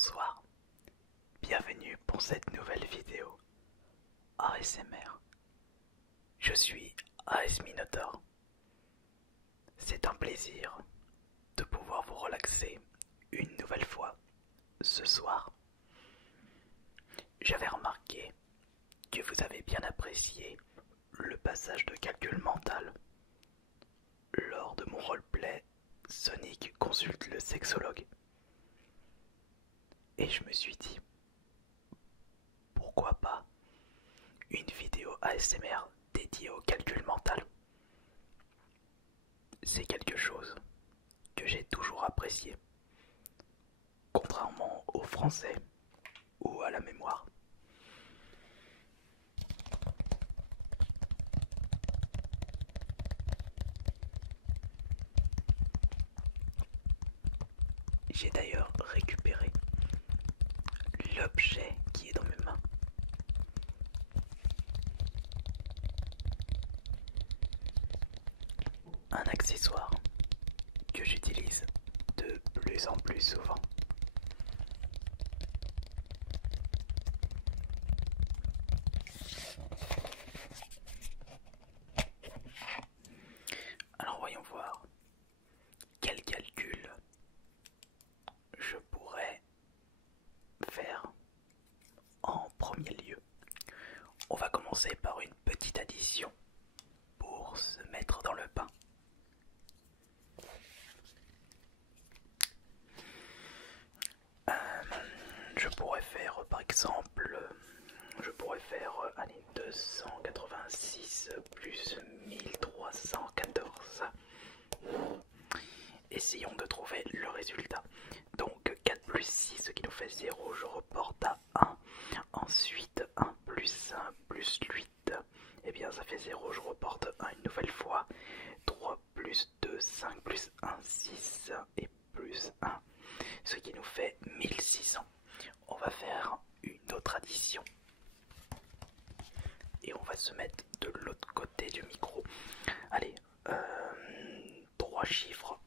Bonsoir, bienvenue pour cette nouvelle vidéo ASMR. Je suis AS Minotaur. C'est un plaisir de pouvoir vous relaxer une nouvelle fois ce soir. J'avais remarqué que vous avez bien apprécié le passage de calcul mental lors de mon roleplay Sonic consulte le sexologue. Et je me suis dit, pourquoi pas une vidéo ASMR dédiée au calcul mental. C'est quelque chose que j'ai toujours apprécié, contrairement au français ou à la mémoire. J'ai d'ailleurs récupéré l'objet qui est dans mes mains. Un accessoire que j'utilise de plus en plus souvent. Alors voyons voir quel calcul je pourrais faire en premier lieu. On va commencer par une petite addition pour se mettre dans le bain. Je pourrais faire par exemple, allez, 286 plus 1314. Essayons de trouver le résultat. Donc 4 plus 6, ce qui nous fait 0, je reporte à 1. Ensuite 1 plus 1 plus 8, et bien ça fait 0, je reporte 1 une nouvelle fois. 3 plus 2, 5 plus 1, 6 et plus 1, ce qui nous fait 1600. On va faire une autre addition. Et on va se mettre de l'autre côté du micro. Allez, 3 chiffres.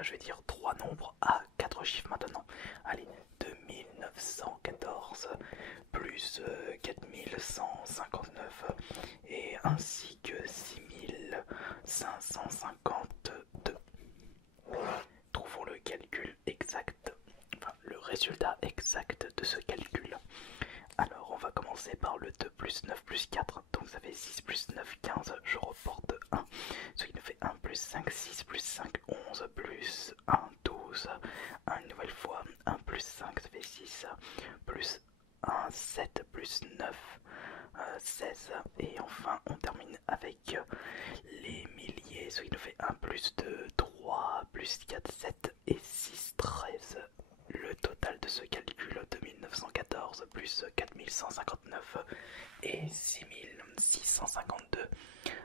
Je vais dire 3 nombres à 4 chiffres maintenant. Allez, 2914 plus 4159 et ainsi que 6552. Trouvons le calcul exact, enfin le résultat exact de ce calcul. Alors on va commencer par le 2 plus 9 plus 4, donc ça fait 6 plus 9, 15, je reporte 1, ce qui nous fait 1 plus 5, 6 plus 5, 11 plus 1, 12, 1 une nouvelle fois, 1 plus 5, ça fait 6, plus 1, 7 plus 9, 16, et enfin on termine avec les milliers, ce qui nous fait 1 plus 2, 3, plus 4, 7 et 6, 13. Le total de ce calcul, 2914 plus 4159 et 6652.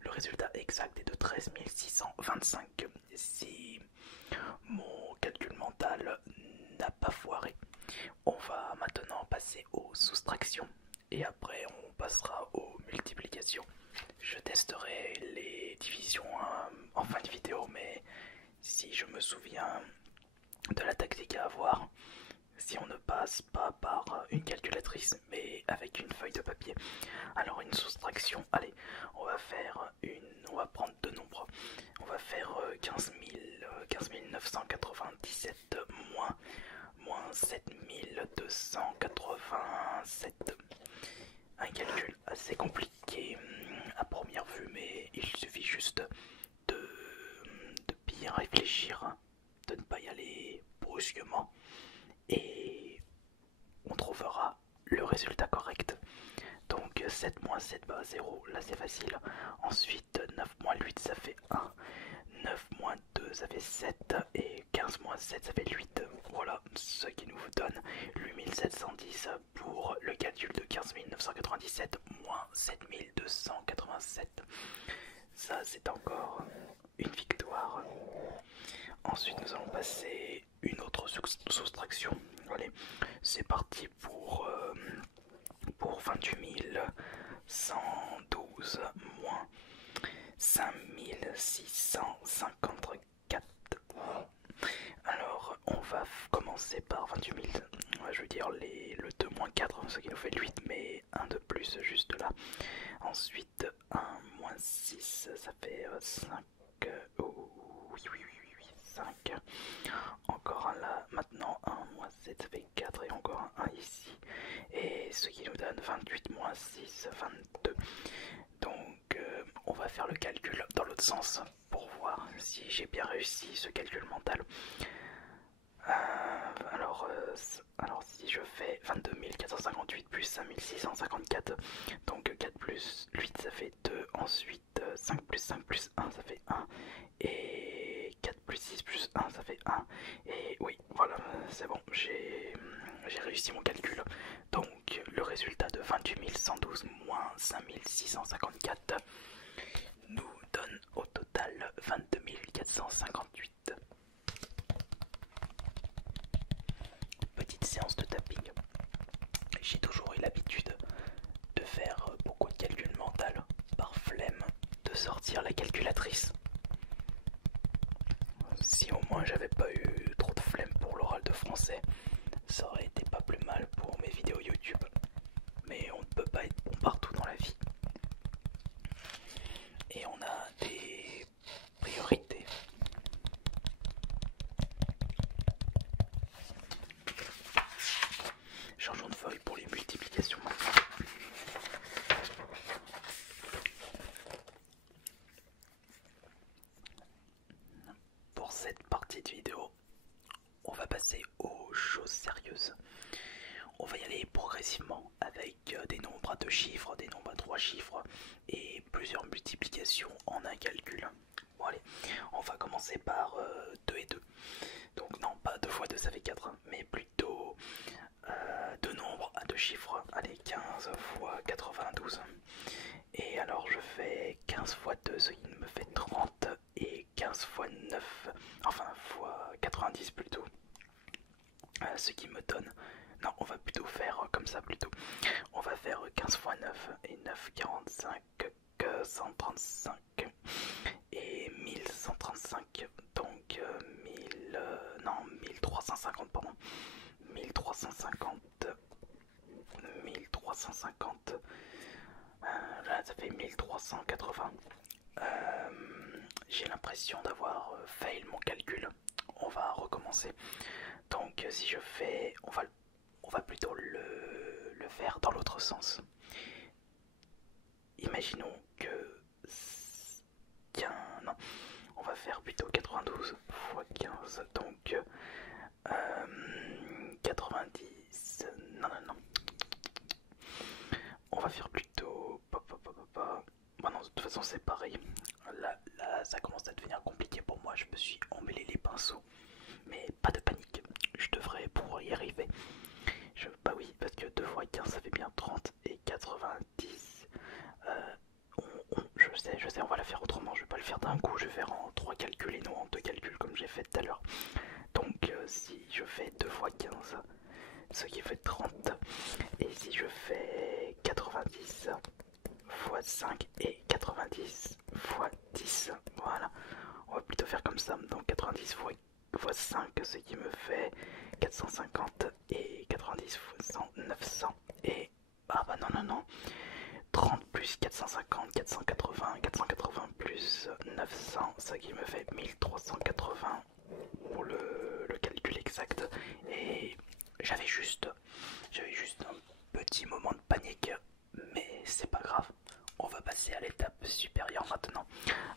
Le résultat exact est de 13 625. Si mon calcul mental n'a pas foiré, on va maintenant passer aux soustractions et après on passera aux multiplications. Je testerai les divisions en fin de vidéo, mais si je me souviens de la tactique à avoir, si on ne passe pas par une calculatrice mais avec une feuille de papier. Alors une soustraction, allez, on va prendre deux nombres. On va faire 15 997 moins 7287. Un calcul assez compliqué à première vue, mais il suffit juste de bien réfléchir, de ne pas y aller brusquement et on trouvera le résultat correct. Donc 7 moins 7, bah 0, là c'est facile. Ensuite 9 moins 8 ça fait 1, 9 moins 2 ça fait 7 et 15 moins 7 ça fait 8. Voilà ce qui nous donne 8710 pour le calcul de 15 997 moins 7287. Ça c'est encore une victoire. Ensuite nous allons passer une autre soustraction. Allez, c'est parti pour 28 112 moins 5654. Alors on va commencer par 28 ce qui nous fait 8, mais 1 de plus juste là. Ensuite 1 moins 6, ça fait 5. Oh, oui, oui, oui, oui, oui, 5. Encore un là, maintenant 1 moins 7, ça fait 4 et encore un ici. Et ce qui nous donne 28 moins 6, 22. Donc on va faire le calcul dans l'autre sens pour voir si j'ai bien réussi ce calcul mental. Alors si je fais 22 458 plus 5654, donc 4 plus 8 ça fait 2, ensuite 5 plus 1 ça fait 1, et 4 plus 6 plus 1 ça fait 1, et oui voilà c'est bon, j'ai réussi mon calcul. Donc le résultat de 28 112 moins 5654 nous donne au total 22 458. Petite séance de tapping. J'ai toujours eu l'habitude de faire beaucoup de calculs mentaux par flemme de sortir la calculatrice. Si au moins j'avais pas eu trop de flemme pour l'oral de français, ça aurait été pas plus mal pour mes vidéos YouTube. Mais on ne peut pas être bon partout dans la vie. Et on a des priorités. Changeons de feuille pour les multiplications maintenant. Pour cette partie de vidéo, on va passer aux choses sérieuses. On va y aller progressivement avec des nombres à 2 chiffres, des nombres à 3 chiffres et plusieurs multiplications en un calcul. Bon allez, on va commencer par 2 et 2. Donc non, pas 2 fois 2 ça fait 4, mais plutôt 2 nombres à 2 chiffres. Allez, 15 fois 92. Et alors je fais 15 fois 2, ce qui me fait 30, et 15 fois 9, enfin fois 90 plutôt, ce qui me donne... Non, on va plutôt faire comme ça plutôt. On va faire 15 fois 9, et 9, 45, 135, et 1135, donc 1350, pardon. 1350, 1350, là ça fait 1380. J'ai l'impression d'avoir fail mon calcul. On va recommencer. Donc si je fais... On va plutôt le faire dans l'autre sens. Imaginons que... Tiens, non. On va faire plutôt 92 fois 15. Donc 90... Non, non, non. On va faire plutôt... Bon non, de toute façon c'est pareil. Là, ça commence à devenir compliqué pour moi. Je me suis emmêlé les pinceaux. Mais pas de panique. Je devrais pouvoir y arriver. Bah oui, parce que 2 fois 15 ça fait bien 30 et 90. Je sais, on va la faire autrement. Je vais pas le faire d'un coup. Je vais faire en 3 calculs et non en 2 calculs comme j'ai fait tout à l'heure. Donc si je fais 2 fois 15, ce qui fait 30. Et si je fais 90 fois 5 et 90 fois 10, voilà, on va plutôt faire comme ça. Donc 90 fois 5, ce qui me fait 450, et 90 fois 100, 900, et ah bah non non non, 30 plus 450, 480 plus 900, ce qui me fait 1380 pour le calcul exact. Et j'avais juste un petit moment de panique, mais c'est pas grave. On va passer à l'étape supérieure maintenant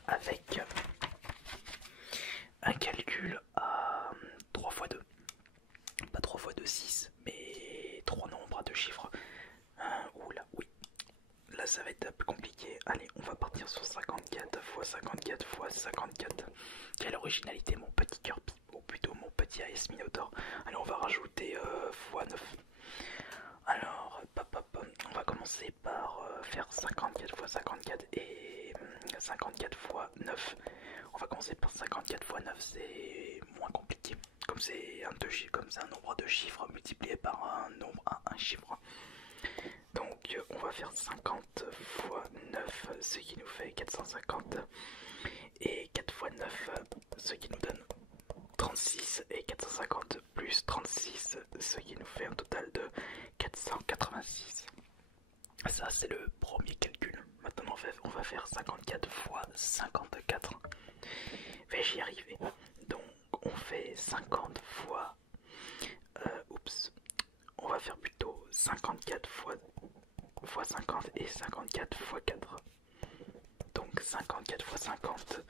avec un calcul à 3 fois 2. Pas 3 fois 2, 6, mais 3 nombres à 2 chiffres. Oula, oui. Là, ça va être un peu compliqué. Allez, on va partir sur 54 fois 54 fois 54. Quelle originalité, mon petit Kirby, ou plutôt mon petit AS Minotaur. Allez, on va rajouter fois 9. Alors, on va commencer par faire 54 fois 54 et 54 fois 9. On va commencer par 54 fois 9, c'est moins compliqué. Comme c'est un nombre de chiffres multiplié par un nombre à un chiffre. Donc on va faire 50 fois 9, ce qui nous fait 450. Et 4 fois 9, ce qui nous donne 36. Et 450 plus 36, ce qui nous fait un total de 486. ça c'est le premier calcul. Maintenant on va faire 54 fois 54. Vais-je y arriver? Donc on fait 50 fois... oups. On va faire plutôt 54 fois 50 et 54 fois 4. Donc 54 fois 50.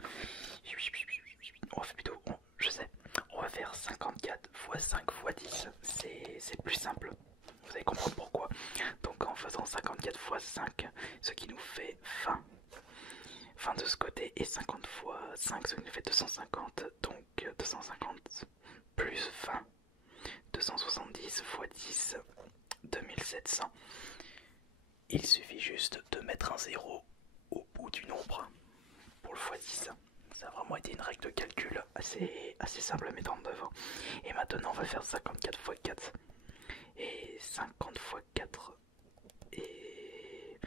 On va faire plutôt... je sais. On va faire 54 fois 5 fois 10. C'est plus simple. Vous allez comprendre pourquoi. Donc en faisant 54 fois 5, ce qui nous fait 20. 20 de ce côté et 50 fois 5, ce qui nous fait 250. Donc 250 plus 20. 270 fois 10, 2700. Il suffit juste de mettre un 0 au bout du nombre pour le x10. Ça a vraiment été une règle de calcul assez simple à mettre en œuvre. Et maintenant on va faire 54 x 4 et 50 x 4 et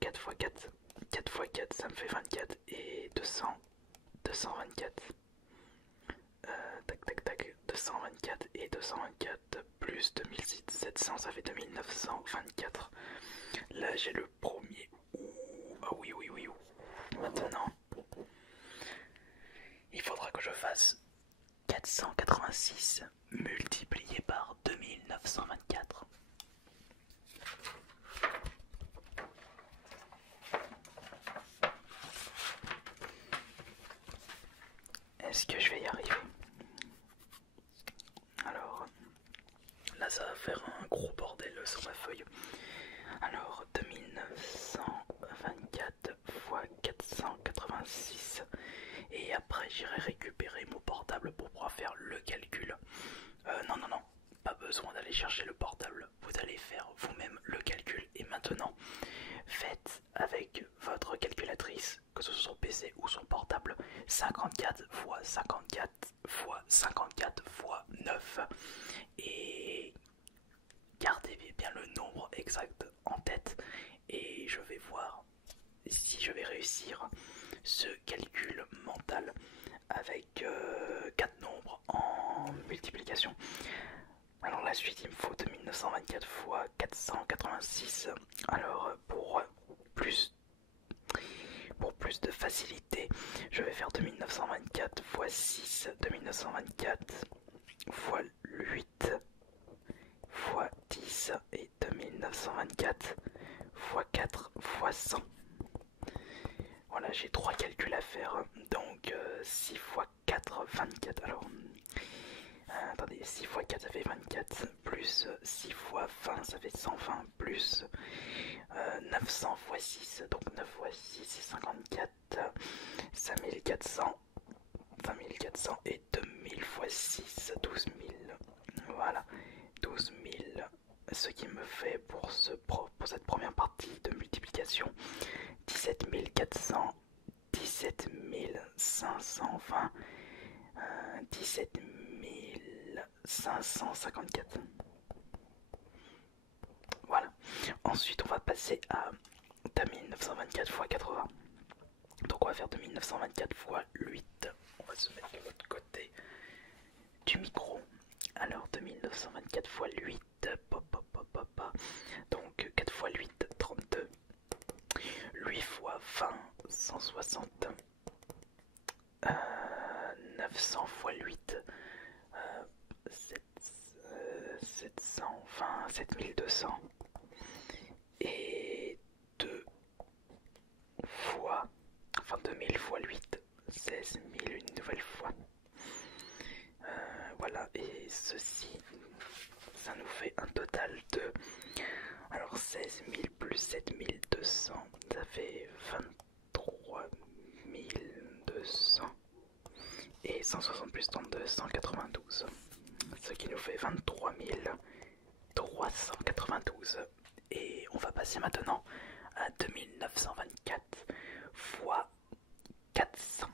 4 x 4. 4 x 4 ça me fait 24 et 224. Tac tac tac, 224 et 224 plus 2700 ça fait 2924. Là j'ai le premier. Ah oui oui oui. Maintenant il faudra que je fasse 486 multiplié par 2924. Est-ce que je vais y arriver? Alors, là ça va faire un gros bordel sur ma feuille. Alors, 2924 fois 486. Et après j'irai récupérer mon portable pour pouvoir faire le calcul. Non, pas besoin d'aller chercher le portable. Vous allez faire vous-même le calcul. Et maintenant, faites avec votre calculatrice, que ce soit sur PC ou sur portable, 54 fois 54 fois 54 fois 9. Et gardez bien le nombre exact en tête. Et je vais voir si je vais réussir ce calcul mental avec 4 nombres en multiplication. Alors la suite il me faut 2924 fois 486. Alors pour plus de facilité, je vais faire 2924 fois 6, 2924 fois 8 fois 10 et 2924 fois 4 fois 100. Voilà, j'ai 3 calculs à faire. Donc 6 fois 4, 24. Alors, attendez, 6 fois 4 ça fait 24. Plus 6 fois 20 ça fait 120. Plus 900 fois 6. Donc 9 fois 6 c'est 54. 5400. 5400 et 2000 fois 6, 12 000. Voilà, 12 000. Ce qui me fait pour cette première partie de multiplication 17 400, 17 520, 17 554. Voilà. Ensuite, on va passer à 2924 x 80. Donc, on va faire 2924 x 8. On va se mettre de l'autre côté du micro. Alors, 2924 x 8. Donc, 4 x 8, 32. 8 fois 20, 160. 900 fois 8, 720, 7200. Et 2 fois, enfin 2000 fois 8, 16 000 une nouvelle fois. Voilà, et ceci, ça nous fait un total de... Alors 16 000 plus 7200, ça fait 23 200. Et 160 plus 32, 192. Ce qui nous fait 23 392. Et on va passer maintenant à 2924 fois 400.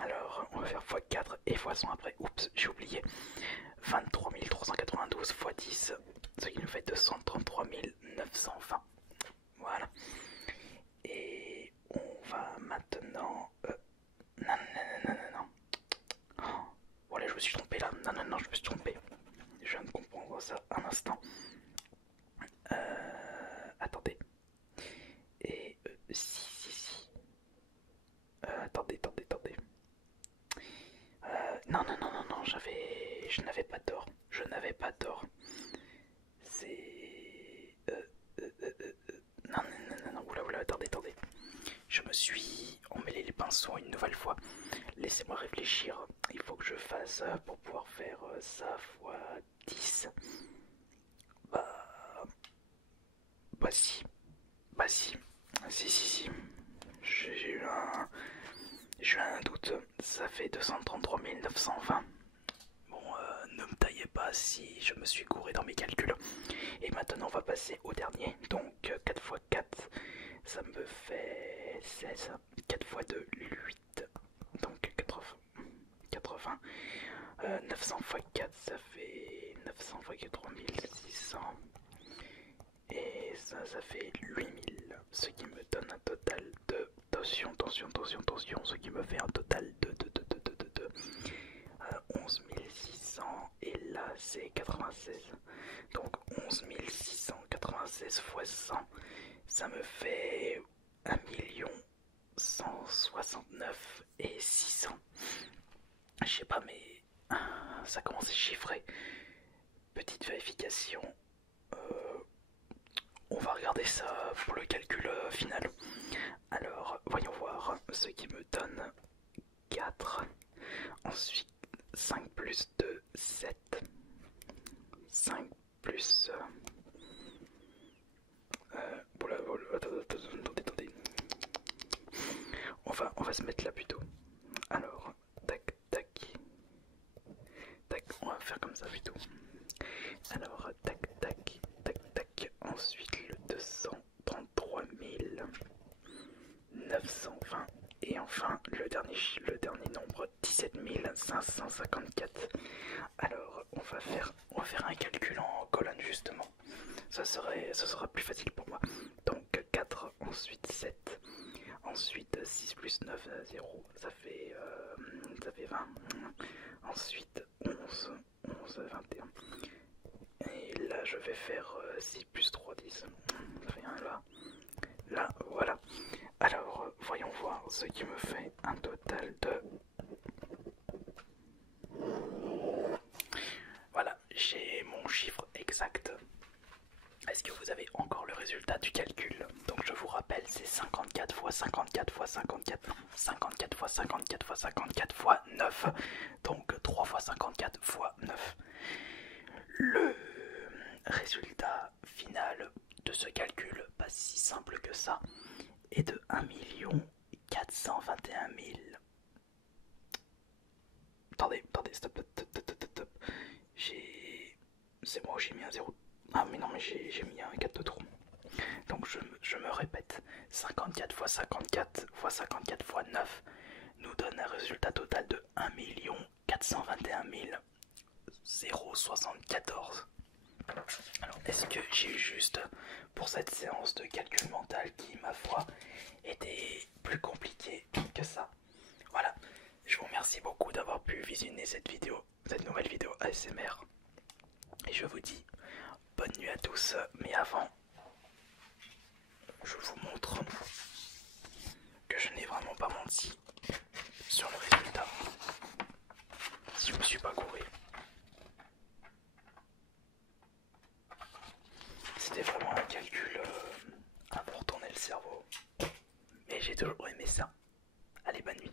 Alors on va faire x 4 et x 100 après. Oups, j'ai oublié. 23 392 fois 10. Ce qui nous fait 233 920. Voilà. Et on va maintenant... Non. Voilà, je me suis trompé là. Non, je me suis trompé. Je viens de comprendre ça un instant. Attendez. je n'avais pas tort. C'est... Non, non, non, non, oula, oula, attendez, attendez. Je me suis emmêlé les pinceaux une nouvelle fois. Laissez-moi réfléchir. Il faut que je fasse pour pouvoir faire ça fois 10. Bah... Bah si. Bah si. Si, si, si. J'ai eu un doute. Ça fait 233 920. Bon, ne me taillez pas si je me suis gouré dans mes calculs. Et maintenant, on va passer au dernier. Donc, 4 x 4, ça me fait 16. 4 x 2, 8. Donc, 80. 900 x 4, ça fait 900 x 3600. Et ça fait 8000. Ce qui me donne un total de... Tension. Ce qui me fait un total de 11 600. Et là, c'est 96. Donc 11 696 fois 100, ça me fait 1 169 et 600. Je sais pas, mais ça commence à chiffrer. Petite vérification. On va regarder ça pour le calcul final. Alors, voyons voir ce qui me donne 4. Ensuite, 5 plus 2, 7. 5 plus... attendez. On va se mettre là plutôt. Alors, tac, tac. Tac, on va faire comme ça plutôt. Alors, tac, tac, tac, tac. Ensuite, le 233 920. Et enfin, le dernier nombre, 17 554. Alors, on va faire un calcul en colonne justement. Ça sera plus facile pour moi. Donc 4, ensuite 7, ensuite 6 plus 9, 0, ça fait 20. Ensuite 11, 21. Et là je vais faire 6 plus 3, 10. Ça fait 1 là. Là, voilà. Alors, voyons voir ce qui me fait un total de... Voilà, j'ai mon chiffre exact. Est-ce que vous avez encore le résultat du calcul? Donc je vous rappelle, c'est 54 fois 54 fois 54, 54 fois 54 fois 54 fois 9. Donc 3 fois 54 fois 9. Le résultat final de ce calcul, pas si simple que ça, est de 1 421 000. Attendez, stop. C'est moi où j'ai mis un 0. Ah mais non, mais j'ai mis un 4 de trop. Donc je me répète, 54 fois 54 fois 54 fois 9 nous donne un résultat total de 1 421 074. Alors est-ce que j'ai eu juste pour cette séance de calcul mental qui, ma foi, était plus compliquée que ça? Voilà, je vous remercie beaucoup d'avoir pu visionner cette nouvelle vidéo ASMR. Et je vous dis bonne nuit à tous, mais avant, je vous montre que je n'ai vraiment pas menti sur le résultat. Si je me suis pas gouré. C'était vraiment un calcul pour tourner le cerveau. Mais j'ai toujours aimé ça. Allez, bonne nuit.